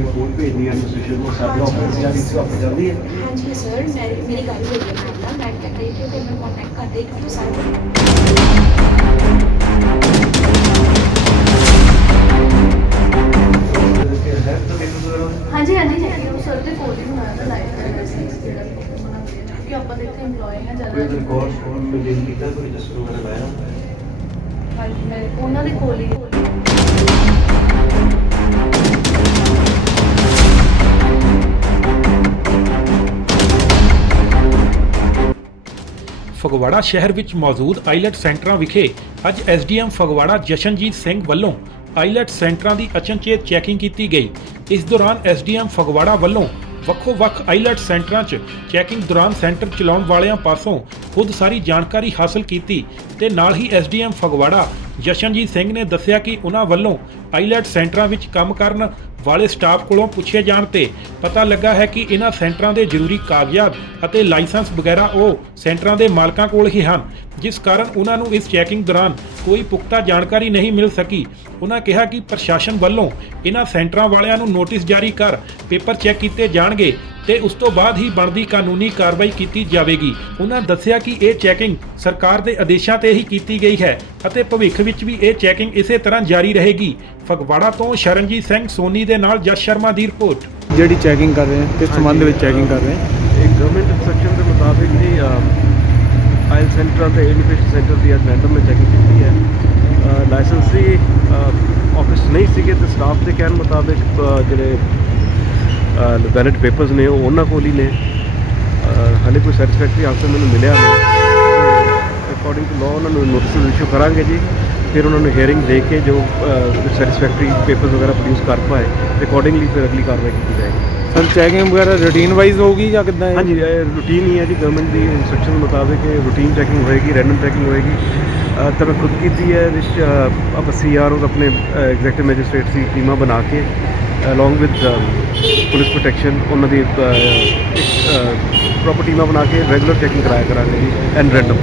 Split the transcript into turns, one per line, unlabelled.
Report ਭੇਜਣੀ ਹੈ administration ਨੂੰ ਸਾਡੇ ਆਫਿਸ ਜਾਂ ਕਿਸੇ ਆਫਿਸ ਜਾਂਦੀ ਹੈ
ਹਾਂਜੀ ਸਰ ਮੇਰੀ ਮੇਰੀ ਗੱਲ ਹੋਈ ਹੈ ਮੈਮ ਨਾਲ ਮੈਂ ਕਹਿ ਰਹੀ ਕਿ ਮੈਂ ਕੰਟੈਕਟ ਕਰਦੇ ਕਿ ਤੁਸੀਂ
ਹੈ ਤਾਂ ਮੈਨੂੰ ਜ਼ਰਾ
ਹਾਂਜੀ ਹਾਂਜੀ ਜੀ ਉਹ ਸਰ ਦੇ ਕੋਲ ਹੀ ਹੋਣਾ ਤਾਂ ਲਾਈਫ ਦਾ ਲਾਇਸੈਂਸ ਜਿਹੜਾ ਉਹਨਾਂ ਦੇ ਕਿਉਂਕਿ ਆਪਾਂ ਤਾਂ ਇੱਥੇ EMPLOYE ਹਾਂ
ਕੋਈ
ਜ਼ਿਆਦਾ
ਰਿਕਾਰਡ ਕੋਲ ਮੇਨਟੇਨ ਕੀਤਾ ਕੋਈ ਰਜਿਸਟਰ ਵਗੈਰਾ ਲਾਇਆ
ਹਾਂਜੀ ਮੈਂ ਉਹਨਾਂ ਦੇ ਕੋਲ ਹੀ
ਫਗਵਾੜਾ ਸ਼ਹਿਰ ਵਿੱਚ ਮੌਜੂਦ ਆਈਲੈਟ ਸੈਂਟਰਾਂ ਵਿਖੇ ਅੱਜ ਐਸਡੀਐਮ ਫਗਵਾੜਾ ਜਸ਼ਨਜੀਤ ਸਿੰਘ ਵੱਲੋਂ ਆਈਲੈਟ ਸੈਂਟਰਾਂ ਦੀ ਅਚਨਚੇਤ ਚੈਕਿੰਗ ਕੀਤੀ ਗਈ। ਇਸ ਦੌਰਾਨ ਐਸਡੀਐਮ ਫਗਵਾੜਾ ਵੱਲੋਂ ਵੱਖੋ-ਵੱਖ ਆਈਲੈਟ ਸੈਂਟਰਾਂ 'ਚ ਚੈਕਿੰਗ ਦੌਰਾਨ ਸੈਂਟਰ ਚਲਾਉਣ ਵਾਲਿਆਂ ਪਾਸੋਂ ਖੁਦ ਸਾਰੀ ਜਾਣਕਾਰੀ ਹਾਸਲ ਕੀਤੀ ਤੇ ਨਾਲ ਹੀ ਐਸਡੀਐਮ ਫਗਵਾੜਾ ਜਸ਼ਨਜੀਤ ਸਿੰਘ ਨੇ ਦੱਸਿਆ ਕਿ ਉਹਨਾਂ ਵੱਲੋਂ ਆਈਲੈਟ ਸੈਂਟਰਾਂ ਵਿੱਚ ਕੰਮ ਕਰਨ ਵਾਲੇ ਸਟਾਫ ਕੋਲੋਂ ਪੁੱਛੇ ਜਾਣ ਤੇ ਪਤਾ ਲੱਗਾ ਹੈ ਕਿ ਇਹਨਾਂ ਸੈਂਟਰਾਂ ਦੇ ਜ਼ਰੂਰੀ ਕਾਗਜ਼ਾਤ ਅਤੇ ਲਾਇਸੈਂਸ ਵਗੈਰਾ ਉਹ ਸੈਂਟਰਾਂ ਦੇ ਮਾਲਕਾਂ ਕੋਲ ਹੀ ਹਨ, ਜਿਸ ਕਾਰਨ ਉਹਨਾਂ ਨੂੰ ਇਸ ਚੈਕਿੰਗ ਦੌਰਾਨ ਕੋਈ ਪੁਖਤਾ ਜਾਣਕਾਰੀ ਨਹੀਂ ਮਿਲ ਸਕੀ। ਉਹਨਾਂ ਕਿਹਾ ਕਿ ਪ੍ਰਸ਼ਾਸਨ ਵੱਲੋਂ ਇਹਨਾਂ ਸੈਂਟਰਾਂ ਵਾਲਿਆਂ ਨੂੰ ਨੋਟਿਸ ਜਾਰੀ ਕਰ, ਪੇਪਰ ਚੈੱਕ ਕੀਤੇ ਜਾਣਗੇ ਤੇ ਉਸ ਤੋਂ ਬਾਅਦ ਹੀ ਬਣਦੀ ਕਾਨੂੰਨੀ ਕਾਰਵਾਈ ਕੀਤੀ ਜਾਵੇਗੀ। ਉਹਨਾਂ ਦੱਸਿਆ ਕਿ ਇਹ ਚੈਕਿੰਗ ਸਰਕਾਰ ਦੇ ਆਦੇਸ਼ਾਂ ਤੇ ਹੀ ਕੀਤੀ ਗਈ ਹੈ ਅਤੇ ਭਵਿੱਖ ਵਿੱਚ ਵੀ ਇਹ ਚੈਕਿੰਗ ਇਸੇ ਤਰ੍ਹਾਂ ਜਾਰੀ ਰਹੇਗੀ। ਫਗਵਾੜਾ ਤੋਂ ਸ਼ਰਨਜੀਤ ਸਿੰਘ ਸੋਨੀ ਦੇ ਨਾਲ ਜਸ ਸ਼ਰਮਾ ਦੀ ਰਿਪੋਰਟ।
ਜਿਹੜੀ ਚੈਕਿੰਗ ਕਰ ਰਹੇ ਹਾਂ ਕਿਸ ਸੰਬੰਧ ਵਿੱਚ ਚੈਕਿੰਗ ਕਰ ਰਹੇ ਹਾਂ।
ਇਹ ਗਵਰਨਮੈਂਟ ਇਨਸਟਰਕਸ਼ਨ ਦੇ ਮੁਤਾਬਿਕ ਜੀ ਆਇਲ ਸੈਂਟਰਾਂ ਤੇ ਐਜੂਕੇਸ਼ਨ ਸੈਂਟਰ ਦੀ ਅੱਜ ਰੈਂਡਮ ਮੈਂ ਚੈਕਿੰਗ ਕੀਤੀ ਹੈ। ਲਾਇਸੈਂਸ ਆਫਿਸ ਨਹੀਂ ਸੀਗੇ ਤੇ ਸਟਾਫ ਦੇ ਕਹਿਣ ਮੁਤਾਬਿਕ ਜਿਹੜੇ ਵੈਲਿਡ ਪੇਪਰਸ ਨੇ ਉਹ ਉਹਨਾਂ ਕੋਲ ਹੀ ਨੇ। ਹਾਲੇ ਕੋਈ ਸੈਟੀਸਫੈਕਟਰੀ ਆਨਸਰ ਮੈਨੂੰ ਮਿਲਿਆ ਨਹੀਂ। ਅਕੋਰਡਿੰਗ ਟੂ ਲਾਅ ਉਹਨਾਂ ਨੂੰ ਨੋਟਿਸ ਇਸ਼ੂ ਕਰਾਂਗੇ ਜੀ। ਫਿਰ ਉਹਨਾਂ ਨੂੰ ਹੀਅਰਿੰਗ ਦੇ ਕੇ ਜੋ ਸੈਟੀਸਫੈਕਟਰੀ ਪੇਪਰਸ ਵਗੈਰਾ ਪ੍ਰੋਡਿਊਸ ਕਰ ਪਾਏ ਅਕੋਰਡਿੰਗਲੀ ਫਿਰ ਅਗਲੀ ਕਾਰਵਾਈ ਕੀਤੀ ਜਾਏਗੀ।
ਸਰ ਚੈਕਿੰਗ ਵਗੈਰਾ ਰੂਟੀਨ ਵਾਈਜ਼ ਹੋਊਗੀ ਜਾਂ ਕਿੱਦਾਂ ਹੈ?
ਹਾਂਜੀ ਇਹ ਰੂਟੀਨ ਹੀ ਹੈ ਜੀ। ਗਵਰਨਮੈਂਟ ਦੀ ਇਨਸਟਰਕਸ਼ਨ ਮੁਤਾਬਿਕ ਇਹ ਰੂਟੀਨ ਚੈਕਿੰਗ ਹੋਏਗੀ ਰੈਂਡਮ ਚੈਕਿੰਗ ਹੋਏਗੀ। ਤਾਂ ਮੈਂ ਖੁਦ ਕੀਤੀ ਹੈ ਜਿਸ 'ਚ, ਅਹ, ਆਪਾਂ ਆਪਣੇ ਐਗਜ਼ੈਕਟਿਵ ਮੈਜਿਸਟ੍ਰੇਟ ਸੀ ਟੀਮਾਂ ਬਣਾ ਕੇ ਅਲੋਂਗ ਵਿਦ ਪੁਲਿਸ ਪ੍ਰੋਟੈਕਸ਼ਨ ਉਹਨਾਂ ਦੀ ਪ੍ਰੋਪਰ ਟੀਮਾਂ ਬਣਾ ਕੇ ਰੈਗੂਲਰ ਚੈਕਿੰਗ ਕਰਾਇਆ ਕਰਾਂਗੇ ਜੀ ਐਂਡ ਰੈਂਡਮ